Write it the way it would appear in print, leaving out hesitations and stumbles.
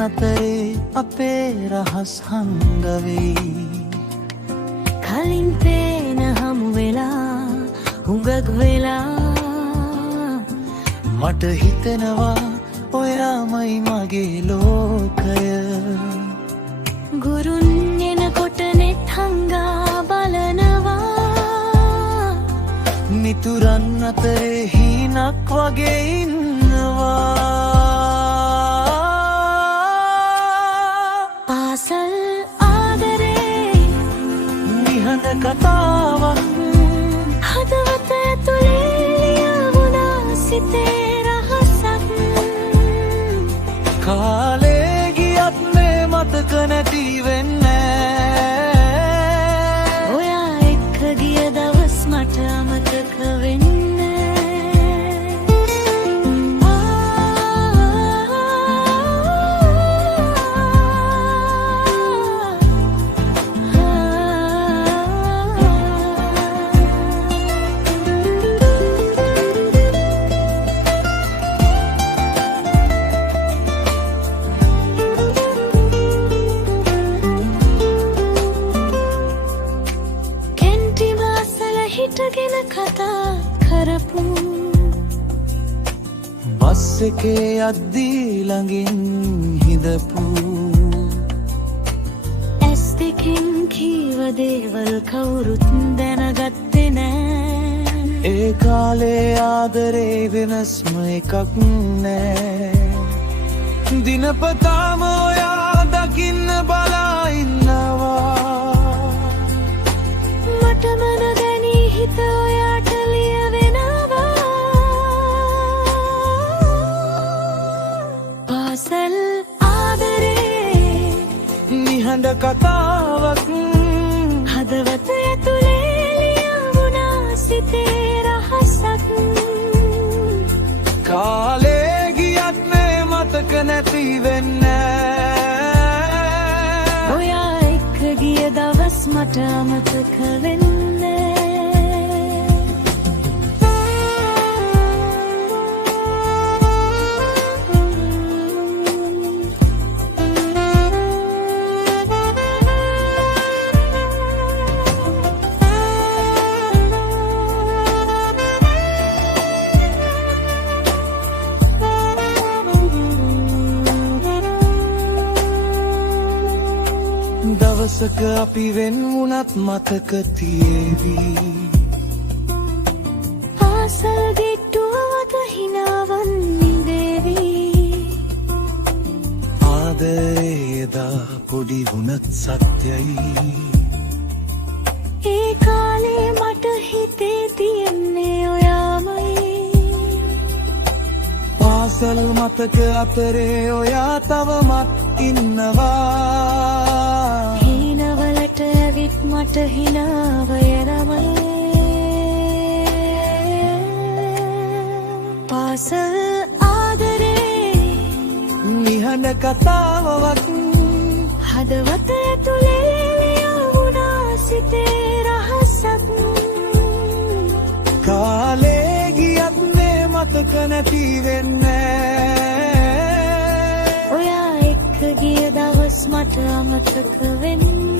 අතරේ අපේ රහස් හංග වෙයි. කලින් පේන හමු වෙලා හුඟක් වෙලා මට හිතෙනවා ඔයාමයි මගේ ලෝකය. ගුරුන් එනකොට නෙත් හංගා බලනවා. මිතුරන් අතරේ හීනක් වගේ ඉන්නවා. පාසල් ආදරේ නිහඬ කතාවක් හදවත ඇතුලේ ලියවුණා සිතේ රහසක්. කාලේ ගියත් මේ මතක නැති වෙන්නේ. ඔයා එක්ක ගිය දවස් මට අමතක වෙන්නේ. හිටගෙන කතා කරපු බස් එකේ යද්දී ළඟින් හිඳපු ඇස් දෙකෙන් කීව දේවල් කවුරුත් දැනගත්තේ නෑ. ඒ කාලේ ආදරේ වෙනස්ම එකක් නෑ. දිනපතාම ඔයා දකින්න බලා ඉන්නවා. මට මන දැනී හිත ඔයාට ලියවෙනවා. පාසල් ආදරේ නිහඬ කතාවක් හදවත ඇතුලේ ලියවුණා සිතේ රහසක්. කාලේ ගියත් මේ මතක නැති වෙන්නේ. ඔයා එක්ක ගිය දවස් මට අමතක වෙන්නේ. දවසක අපි වෙන් වුණත් මතක තියේවි. පාසල් ගෙට්ටුවක හිනාවන් නිදේවි. ආදරේ එදා පොඩි වුණත් සත්‍යයි. ඒ කාලේ මට හිතේ තියෙන්නේ ඔයාමයි. පාසල් මතක අතරේ ඔයා තවමත් ඉන්නවා. හීනවලට ඇවිත් මට හිනාව යනමයි. පාසල් ආදරේ නිහඬ කතාවක් හදවත ඇතුලේ ලියවුණා සිතේ රහසක්. කාලේ ගියත් මේ මතක නැති වෙන්නේ. ඔයා එක්ක ගිය දවස් මට අමතක වෙන්නේ.